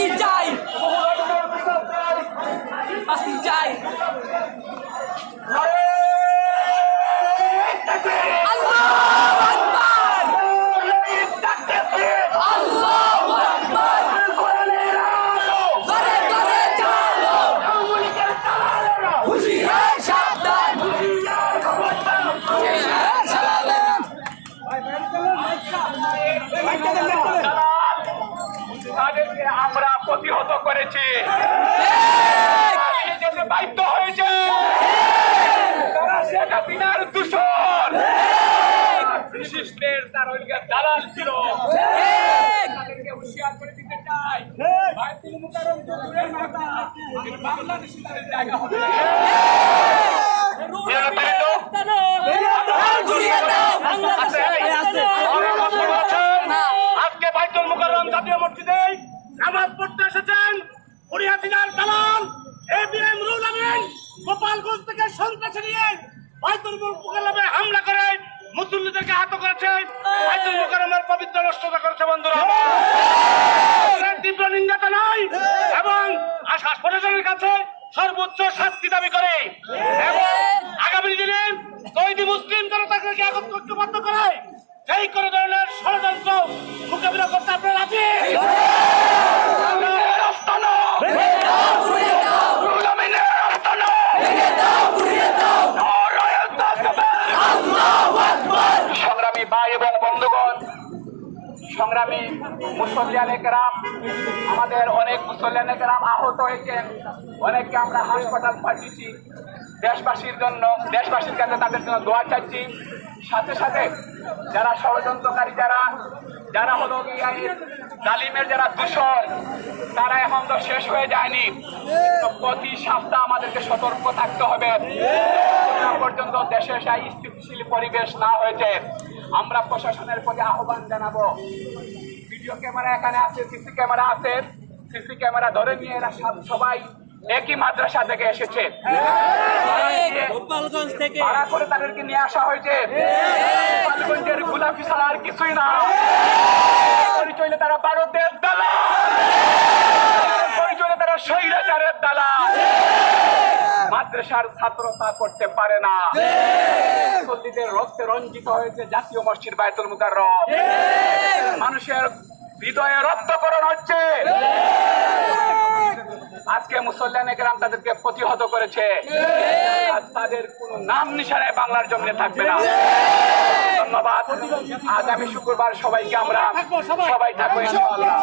ফাঁসি চাই, ফাঁসি চাই। তাদেরকে আমরা প্রতিহত করেছি, যেতে বাধ্য হয়েছে। তারা শেখ হাসিনার দূষণ, বিশিষ্টের তার দালাল ছিল। তাদেরকে হুঁশিয়ার করে দিতে চাই, বাইতুল মুকাররম তো দূরের কথা, বাংলাদেশে তাদের জায়গা হবে না। আজকে বাইতুল মুকাররম জাতীয় মসজিদে নামাজ পড়তে এসেছেন বুড়ি হাসিনার দালাল এবিএম রুহুল আমিন। গোপালগঞ্জ থেকে সন্ত্রাসী নিয়ে বাইতুল মুকাররমে হামলা করে মুসল্লিদেরকে আহত করেছে, বাইতুল মুকাররমের পবিত্র নষ্ট করেছে। বন্ধুরা, তীব্র নিন্দা জানাই এবং আশা প্রশাসনের কাছে সর্বোচ্চ শাস্তি দাবি করে এবং আগামী দিনে তৈরি মুসলিম জনতাকে ঐক্যবদ্ধ করে যেই কোনো ধরনের ষড়যন্ত্র মোকাবিলা করতে আপনারা রাজি। সংগ্রামী ভাই এবং বন্ধুগণ, সংগ্রামী মুসল্লিয়ানে কেরাম, আমাদের অনেক মুসল্লিয়ানে কেরাম আহত হয়েছেন, অনেককে আমরা হাসপাতাল পাঠিয়েছি। দেশবাসীর জন্য, দেশবাসীর কাছে তাদের জন্য দোয়া চাচ্ছি। সাথে সাথে যারা ষড়যন্ত্রকারী, যারা হলো জালিমের যারা দূষণ, তারা এখন তো শেষ হয়ে যায়নি, প্রতি সপ্তাহ আমাদেরকে সতর্ক থাকতে হবে। পর্যন্ত দেশে সেই স্থিতিশীল পরিবেশ না হয়েছে, আমরা প্রশাসনের প্রতি আহ্বান জানাবো। ভিডিও ক্যামেরা এখানে আছে, সিসি ক্যামেরা আছে, সিসি ক্যামেরা ধরে নিয়ে এরা সবাই একই মাদ্রাসা থেকে এসেছে, গোপালগঞ্জ থেকে ভাড়া করে তাদেরকে নিয়ে আসা হয়েছে। গোপালগঞ্জের গোলাপি ছাড়া আর কিছুই না। পরিচয় তারা ভারতের দালাল, পরিচয় তারা স্বৈরাচারের দালাল। মাদ্রাসার ছাত্রতা করতে পারে না। মুসল্লিদের রক্তে রঞ্জিত হয়েছে জাতীয় মসজিদ বাইতুল মুকাররম। মানুষের হৃদয়ে রক্তকরণ হচ্ছে। আজকে মুসল্লিয়ানে কেরাম তাদেরকে প্রতিহত করেছে, তাদের কোনো নাম নিশানায় বাংলার জমিনে থাকবে না। ধন্যবাদ। আগামী শুক্রবার সবাইকে আমরা সবাই থাকবো ইনশাআল্লাহ।